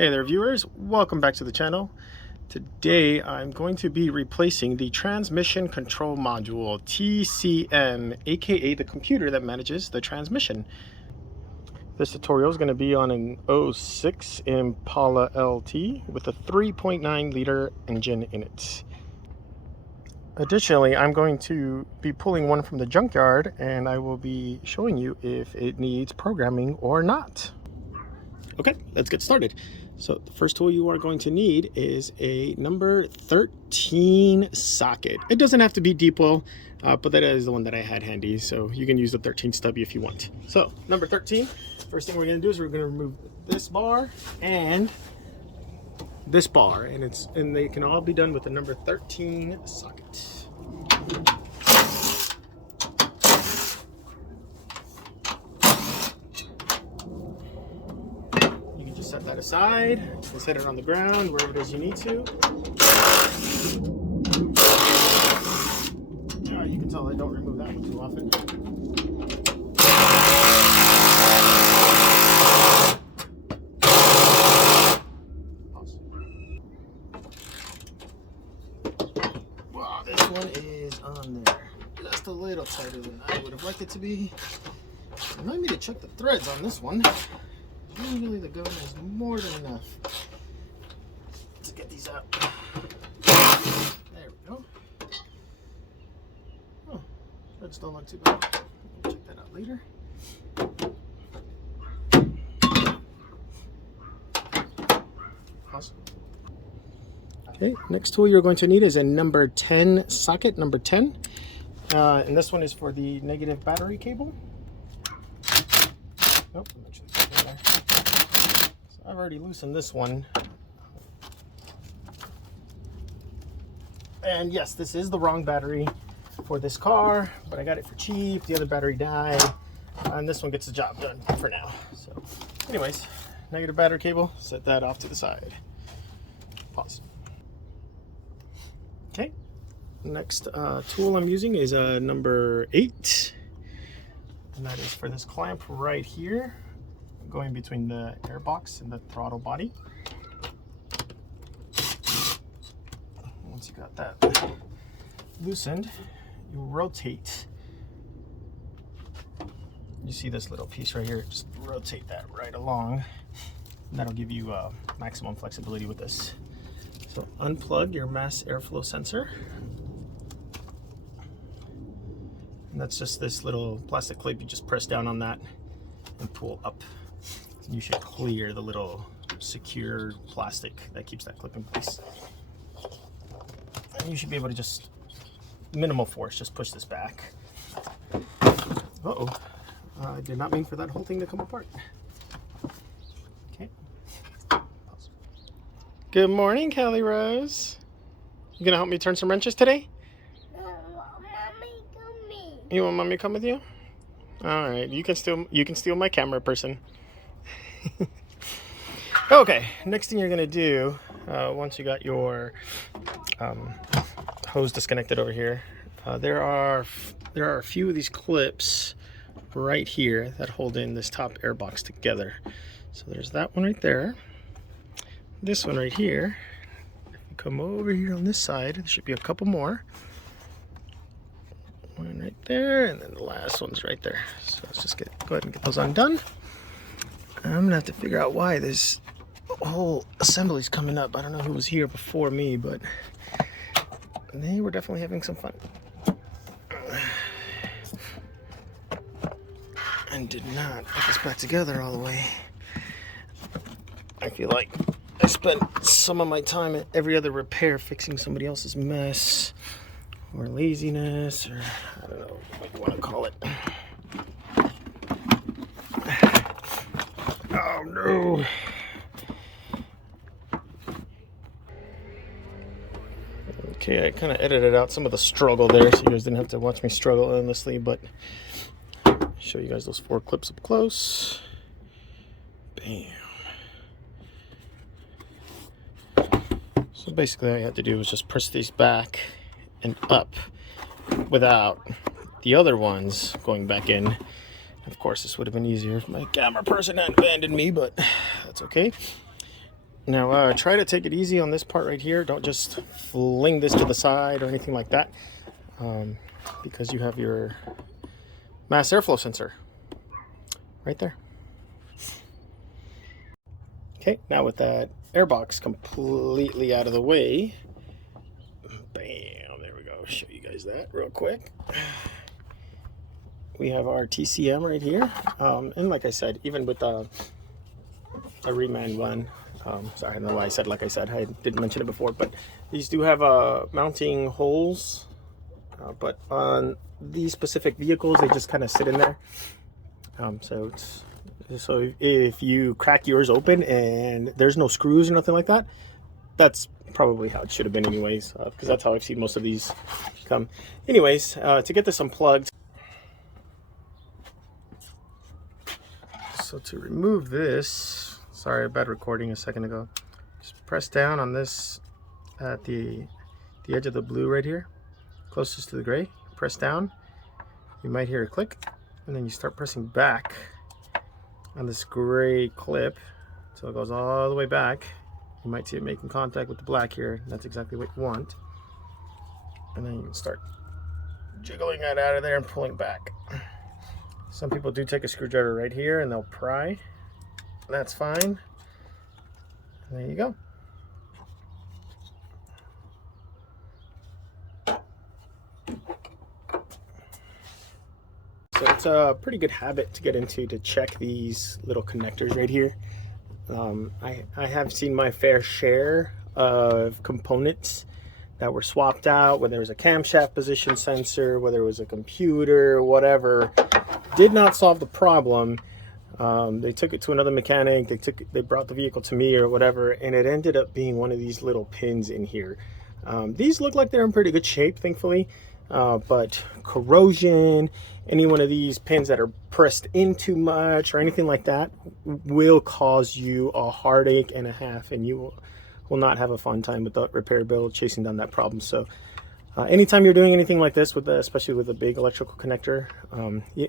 Hey there viewers, welcome back to the channel. Today I'm going to be replacing the transmission control module TCM, aka the computer that manages the transmission. This tutorial is going to be on an 06 Impala LT with a 3.9 liter engine in it. Additionally, I'm going to be pulling one from the junkyard and I will be showing you if it needs programming or not. Okay, let's get started. So the first tool you are going to need is a number 13 socket. It doesn't have to be deep well, but that is the one that I had handy. So you can use the 13 stubby if you want. So number 13, first thing we're gonna do is we're gonna remove this bar and this bar, and they can all be done with the number 13 socket. Set that aside and set it on the ground wherever it is you need to. You can tell I don't remove that one too often. Wow, this one is on there. Just a little tighter than I would have liked it to be. Remind me to check the threads on this one. Usually the gun is more than enough to get these out. There we go. Oh, threads don't look too bad. We'll check that out later. Awesome. Okay, next tool you're going to need is a number 10 socket, number 10. And this one is for the negative battery cable. Nope, I've already loosened this one. And yes, this is the wrong battery for this car, but I got it for cheap. The other battery died, and this one gets the job done for now. So anyways, negative battery cable, set that off to the side. Pause. Okay, next tool I'm using is number 8, and that is for this clamp right here, going between the airbox and the throttle body. Once you got that loosened, you rotate. You see this little piece right here, just rotate that right along. And that'll give you maximum flexibility with this. So unplug your mass airflow sensor. And that's just this little plastic clip. You just press down on that and pull up. You should clear the little secure plastic that keeps that clip in place. And you should be able to just, minimal force, just push this back. Uh-oh, I did not mean for that whole thing to come apart. Okay. Good morning, Kelly Rose. You gonna help me turn some wrenches today? No, Mommy, come me. You want Mommy to come with you? All right, you can steal my camera person. Okay, next thing you're gonna do, once you got your hose disconnected over here, there are a few of these clips right here that hold in this top air box together. So there's that one right there, this one right here. If you come over here on this side, there should be a couple more. One right there, and then the last one's right there. So let's just go ahead and get those undone. I'm gonna have to figure out why this whole assembly's coming up. I don't know who was here before me, but they were definitely having some fun. And did not put this back together all the way. I feel like I spent some of my time at every other repair fixing somebody else's mess, or laziness, or I don't know what you want to call it. Oh no. Okay, I kind of edited out some of the struggle there so you guys didn't have to watch me struggle endlessly, but I'll show you guys those 4 clips up close. Bam. So basically all I had to do was just press these back and up without the other ones going back in. Of course, this would have been easier if my camera person hadn't abandoned me, but that's okay. Now try to take it easy on this part right here. Don't just fling this to the side or anything like that, because you have your mass airflow sensor right there. Okay, now with that airbox completely out of the way, bam, there we go. Show you guys that real quick. We have our TCM right here, and like I said, even with a reman one, sorry, I don't know why I said like I said, I didn't mention it before, but these do have mounting holes, but on these specific vehicles, they just kind of sit in there. So if you crack yours open and there's no screws or nothing like that, that's probably how it should have been anyways, because that's how I've seen most of these come. Anyways, to get this unplugged, so to remove this, sorry, bad recording a second ago, just press down on this at the edge of the blue right here, closest to the gray. Press down, you might hear a click, and then you start pressing back on this gray clip so it goes all the way back. You might see it making contact with the black here. That's exactly what you want. And then you can start jiggling that out of there and pulling back. Some people do take a screwdriver right here and they'll pry. That's fine. And there you go. So it's a pretty good habit to get into, to check these little connectors right here. I have seen my fair share of components that were swapped out, whether it was a camshaft position sensor, whether it was a computer, whatever. Did not solve the problem. They took it to another mechanic, they brought the vehicle to me or whatever, and it ended up being one of these little pins in here. These look like they're in pretty good shape, thankfully. But corrosion, any one of these pins that are pressed in too much or anything like that will cause you a heartache and a half, and you will not have a fun time with the repair bill chasing down that problem. So anytime you're doing anything like this, especially with a big electrical connector,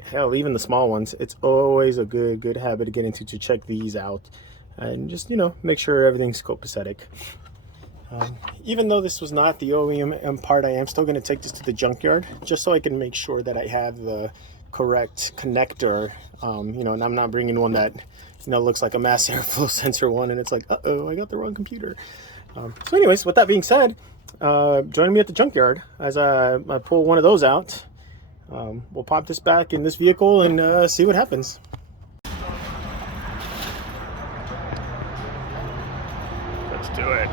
hell, even the small ones, it's always a good habit to get into, to check these out and just, you know, make sure everything's copacetic. Even though this was not the OEM part, I am still going to take this to the junkyard just so I can make sure that I have the correct connector, you know, and I'm not bringing one that, you know, looks like a mass airflow sensor one and it's like, uh-oh, I got the wrong computer. So anyways, with that being said, join me at the junkyard as I pull one of those out. We'll pop this back in this vehicle and see what happens. Let's do it.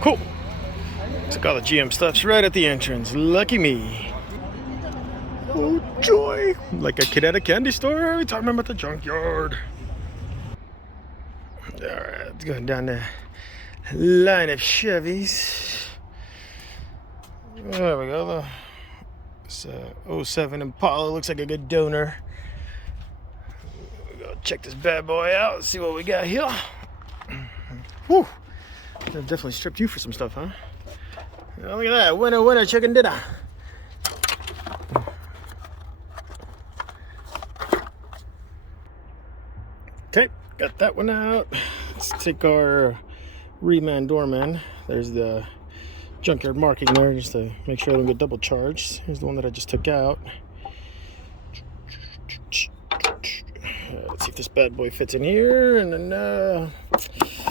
Cool. Took all the GM stuffs right at the entrance. Lucky me. Oh joy! Like a kid at a candy store every time I'm at the junkyard. Alright, let's go down the line of Chevys. There we go. This 07 Impala looks like a good donor. We'll go check this bad boy out, see what we got here. Whew. They've definitely stripped you for some stuff, huh? Oh, look at that. Winner, chicken dinner. Okay, got that one out. Let's take our reman doorman. There's the junkyard marking there just to make sure I don't get double charged. Here's the one that I just took out. Let's see if this bad boy fits in here, and then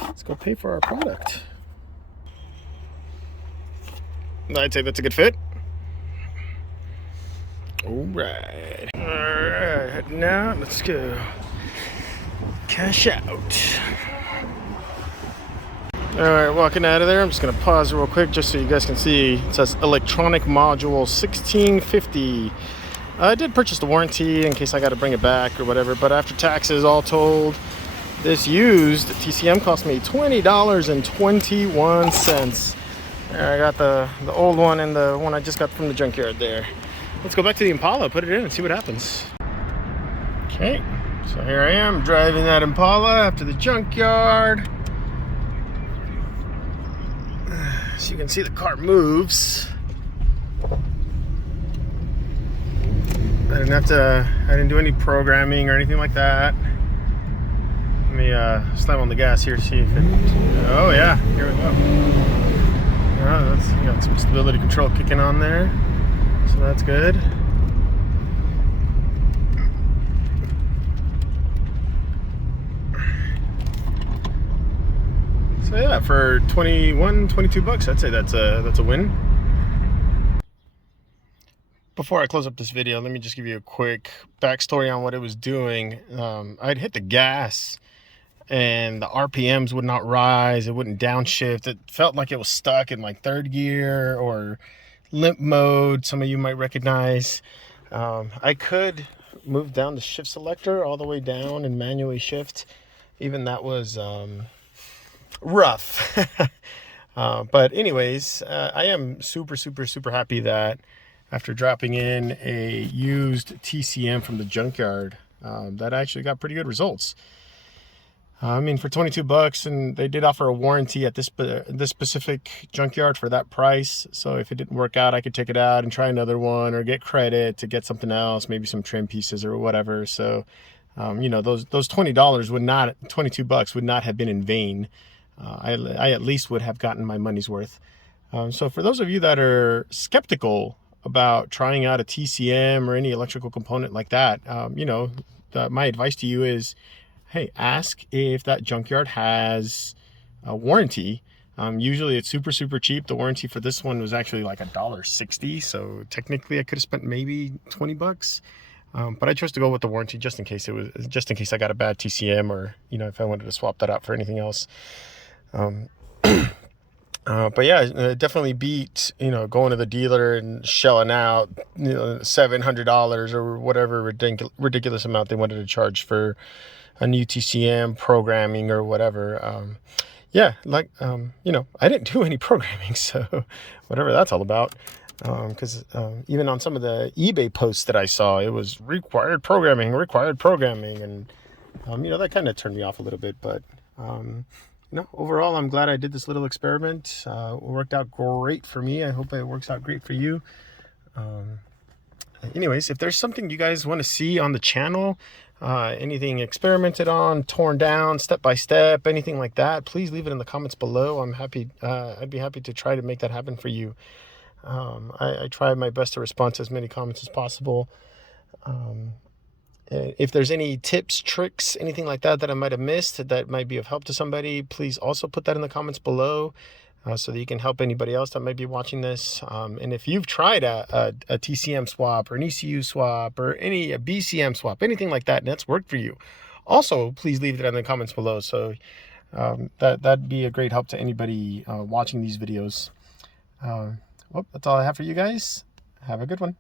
let's go pay for our product. I'd say that's a good fit. Alright. Alright, now let's go cash out. Alright, walking out of there. I'm just going to pause real quick just so you guys can see. It says electronic module 1650. I did purchase the warranty in case I got to bring it back or whatever, but after taxes all told, this used TCM cost me $20.21. I got the old one and the one I just got from the junkyard there. Let's go back to the Impala, put it in and see what happens. Okay, so here I am driving that Impala after the junkyard. So you can see the car moves. I didn't do any programming or anything like that. Let me slam on the gas here, see if it, oh yeah, here we go. That's, you got some stability control kicking on there, so that's good. So yeah, for 22 bucks, I'd say that's a win. Before I close up this video, let me just give you a quick backstory on what it was doing. I'd hit the gas and the RPMs would not rise, it wouldn't downshift. It felt like it was stuck in like third gear or limp mode, some of you might recognize. I could move down the shift selector all the way down and manually shift. Even that was rough. But anyways, I am super happy that after dropping in a used TCM from the junkyard, that actually got pretty good results. I mean, for 22 bucks, and they did offer a warranty at this specific junkyard for that price. So if it didn't work out, I could take it out and try another one, or get credit to get something else, maybe some trim pieces or whatever. So, you know, those $20 22 bucks would not have been in vain. I at least would have gotten my money's worth. So for those of you that are skeptical about trying out a TCM or any electrical component like that, you know, my advice to you is, hey, ask if that junkyard has a warranty. Usually it's super cheap. The warranty for this one was actually like $1.60, so technically I could have spent maybe 20 bucks. But I chose to go with the warranty just in case I got a bad TCM, or, you know, if I wanted to swap that out for anything else. But yeah, it definitely beat, you know, going to the dealer and shelling out, you know, $700 or whatever ridiculous amount they wanted to charge for a new TCM programming or whatever. Yeah, like, you know, I didn't do any programming, so whatever that's all about. Because even on some of the eBay posts that I saw, it was required programming, and you know, that kind of turned me off a little bit. But you know, overall, I'm glad I did this little experiment. It worked out great for me. I hope it works out great for you. Anyways, if there's something you guys want to see on the channel, anything experimented on, torn down, step by step, anything like that, please leave it in the comments below. I'm happy. I'd be happy to try to make that happen for you. I try my best to respond to as many comments as possible. If there's any tips, tricks, anything like that I might have missed that might be of help to somebody, please also put that in the comments below, so that you can help anybody else that might be watching this. And if you've tried a TCM swap or an ECU swap or a BCM swap, anything like that, and that's worked for you, also please leave it in the comments below. So that'd be a great help to anybody watching these videos. Well, that's all I have for you guys. Have a good one.